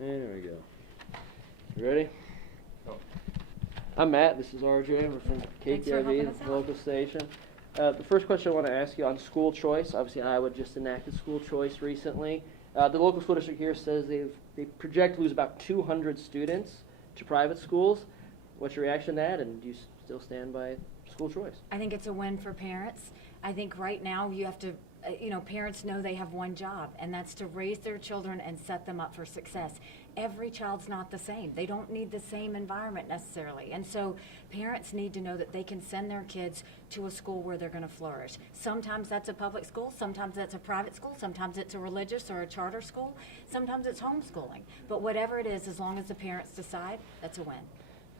And there we go. You ready? Oh. I'm Matt. This is RJ. We're from KTIV, the local station. The first question I want to ask you on school choice. Obviously, Iowa just enacted school choice recently. The local school district here says they project to lose about 200 students to private schools. What's your reaction to that, and do you still stand by school choice? I think it's a win for parents. I think right now you have to, parents know they have one job, and that's to raise their children and set them up for success. Every child's not the same. They don't need the same environment necessarily. And so parents need to know that they can send their kids to a school where they're going to flourish. Sometimes that's a public school, sometimes that's a private school, sometimes it's a religious or a charter school, sometimes it's homeschooling. But whatever it is, as long as the parents decide, that's a win.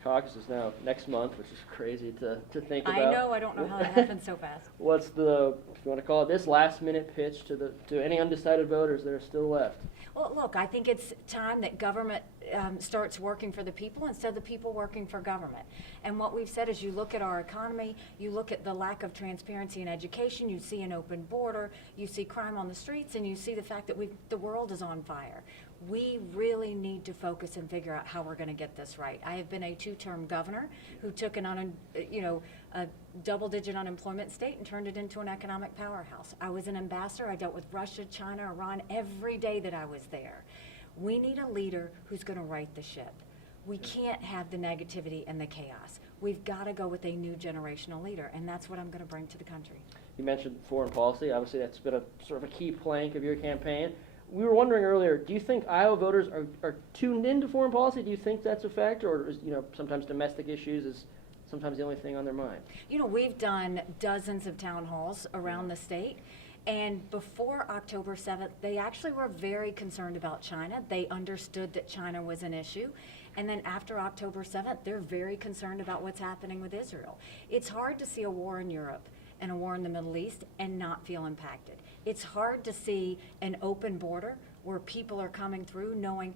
Caucus is now next month, which is crazy to think about. I know, I don't know how that happened so fast. What's the, if you want to call it this, last-minute pitch to any undecided voters that are still left? Well, look, I think it's time that government starts working for the people instead of the people working for government. And what we've said is you look at our economy, you look at the lack of transparency in education, you see an open border, you see crime on the streets, and you see the fact that the world is on fire. We really need to focus and figure out how we're going to get this right. I have been a two-term governor who took a double-digit unemployment state and turned it into an economic powerhouse. I was an ambassador. I dealt with Russia, China, Iran every day that I was there. We need a leader who's going to right the ship. We can't have the negativity and the chaos. We've got to go with a new generational leader, and that's what I'm going to bring to the country. You mentioned foreign policy. Obviously, that's been a sort of a key plank of your campaign. We were wondering earlier, do you think Iowa voters are tuned into foreign policy? Do you think that's a factor, or is, sometimes domestic issues is sometimes the only thing on their mind? We've done dozens of town halls around the state, and before October 7th, they actually were very concerned about China. They understood that China was an issue. And then after October 7th, they're very concerned about what's happening with Israel. It's hard to see a war in Europe and a war in the Middle East and not feel impacted. It's hard to see an open border where people are coming through knowing,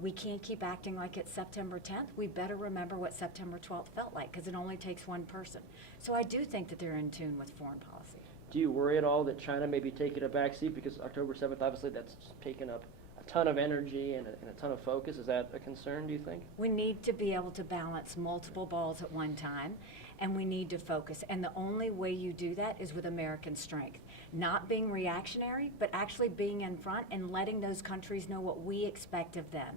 we can't keep acting like it's September 10th. We better remember what September 12th felt like, because it only takes one person. So I do think that they're in tune with foreign policy. Do you worry at all that China may be taking a backseat, because October 7th, obviously that's taken up a ton of energy and a ton of focus? Is that a concern, do you think? We need to be able to balance multiple balls at one time, and we need to focus. And the only way you do that is with American strength. Not being reactionary, but actually being in front and letting those countries know what we expect of them.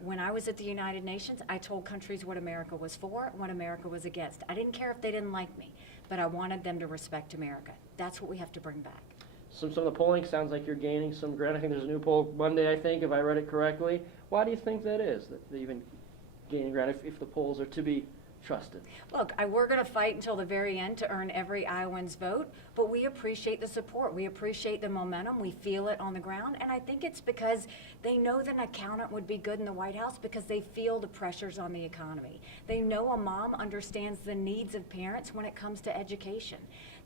When I was at the United Nations, I told countries what America was for and what America was against. I didn't care if they didn't like me, but I wanted them to respect America. That's what we have to bring back. Some of the polling sounds like you're gaining some ground. I think there's a new poll Monday, I think, if I read it correctly. Why do you think that is, that they've been gaining ground, if the polls are to be trusted? Look, we're going to fight until the very end to earn every Iowan's vote, but we appreciate the support. We appreciate the momentum. We feel it on the ground, and I think it's because they know that an accountant would be good in the White House because they feel the pressures on the economy. They know a mom understands the needs of parents when it comes to education.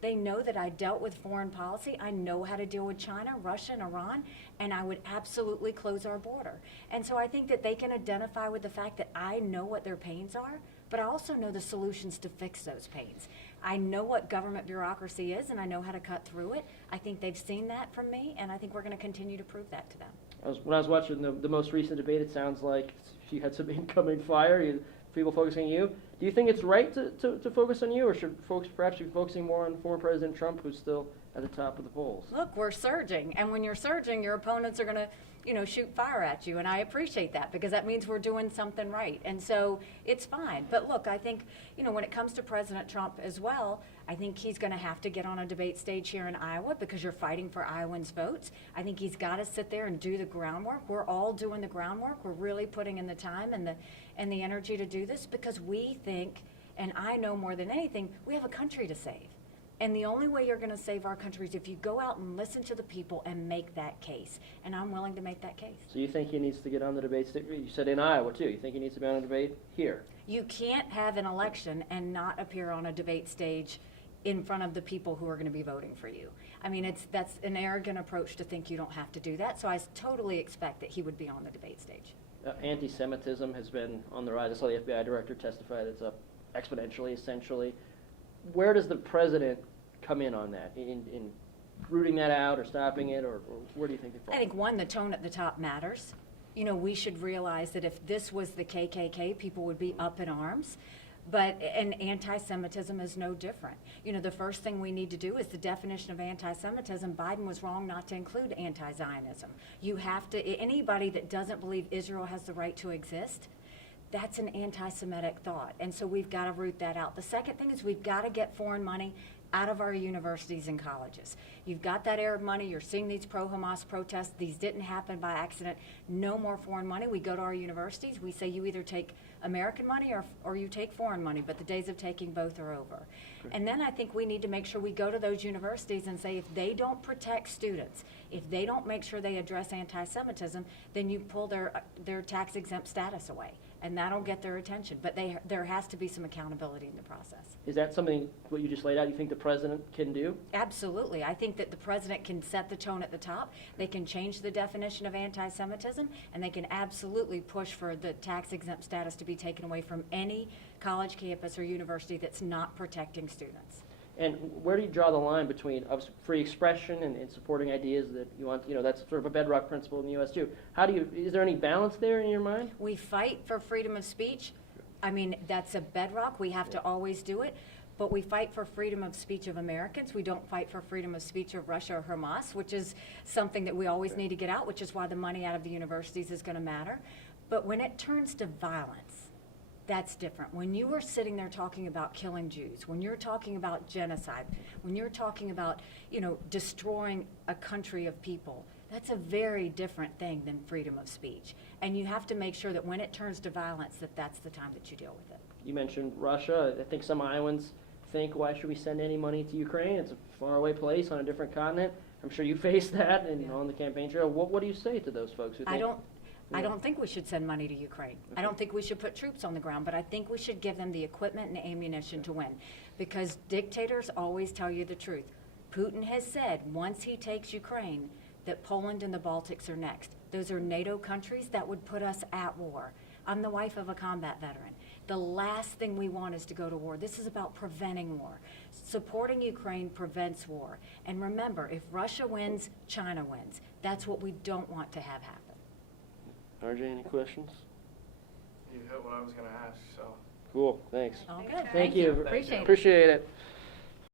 They know that I dealt with foreign policy. I know how to deal with China, Russia, and Iran, and I would absolutely close our border. And so I think that they can identify with the fact that I know what their pains are, but I also know the solutions to fix those pains. I know what government bureaucracy is, and I know how to cut through it. I think they've seen that from me, and I think we're going to continue to prove that to them. When I was watching the most recent debate, it sounds like you had some incoming fire, people focusing on you. Do you think it's right to focus on you, or should folks perhaps be focusing more on former President Trump, who's still at the top of the polls? Look, we're surging, and when you're surging, your opponents are going to shoot fire at you, and I appreciate that because that means we're doing something right, and so it's fine. But look, I think, when it comes to President Trump as well, I think he's going to have to get on a debate stage here in Iowa because you're fighting for Iowans' votes. I think he's got to sit there and do the groundwork. We're all doing the groundwork. We're really putting in the time and the energy to do this because we think, and I know more than anything, we have a country to save. And the only way you're going to save our country is if you go out and listen to the people and make that case. And I'm willing to make that case. So you think he needs to get on the debate stage? You said in Iowa, too. You think he needs to be on a debate here? You can't have an election and not appear on a debate stage in front of the people who are going to be voting for you. I mean, that's an arrogant approach to think you don't have to do that. So I totally expect that he would be on the debate stage. Anti-Semitism has been on the rise. I saw the FBI director testify that it's up exponentially, essentially. Where does the president come in on that, in rooting that out or stopping it, or where do you think they fall? I think, one, the tone at the top matters. we should realize that if this was the KKK, people would be up in arms. And anti-Semitism is no different. The first thing we need to do is the definition of anti-Semitism. Biden was wrong not to include anti-Zionism. You have to, anybody that doesn't believe Israel has the right to exist, that's an anti-Semitic thought. And so we've got to root that out. The second thing is we've got to get foreign money out of our universities and colleges. You've got that Arab money. You're seeing these pro-Hamas protests. These didn't happen by accident. No more foreign money. We go to our universities. We say you either take American money or you take foreign money, but the days of taking both are over. Okay. And then I think we need to make sure we go to those universities and say if they don't protect students, if they don't make sure they address anti-Semitism, then you pull their tax-exempt status away. And that'll get their attention. But there has to be some accountability in the process. Is that something, what you just laid out, you think the president can do? Absolutely. I think that the president can set the tone at the top. They can change the definition of anti-Semitism, and they can absolutely push for the tax-exempt status to be taken away from any college campus or university that's not protecting students. And where do you draw the line between free expression and supporting ideas that you want, that's sort of a bedrock principle in the U.S. too. Is there any balance there in your mind? We fight for freedom of speech. I mean, that's a bedrock. We have to always do it. But we fight for freedom of speech of Americans. We don't fight for freedom of speech of Russia or Hamas, which is something that we always need to get out, which is why the money out of the universities is going to matter. But when it turns to violence, that's different. When you are sitting there talking about killing Jews, when you're talking about genocide, when you're talking about, destroying a country of people, that's a very different thing than freedom of speech. And you have to make sure that when it turns to violence, that's the time that you deal with it. You mentioned Russia. I think some Iowans think, why should we send any money to Ukraine? It's a faraway place on a different continent. I'm sure you faced that on the campaign trail. What do you say to those folks who think? I don't think we should send money to Ukraine. Okay. I don't think we should put troops on the ground, but I think we should give them the equipment and ammunition to win. Because dictators always tell you the truth. Putin has said once he takes Ukraine that Poland and the Baltics are next. Those are NATO countries that would put us at war. I'm the wife of a combat veteran. The last thing we want is to go to war. This is about preventing war. Supporting Ukraine prevents war. And remember, if Russia wins, China wins. That's what we don't want to have happen. RJ, any questions? You hit what I was going to ask, so. Cool, thanks. All good. Thank you. Appreciate it. Appreciate it.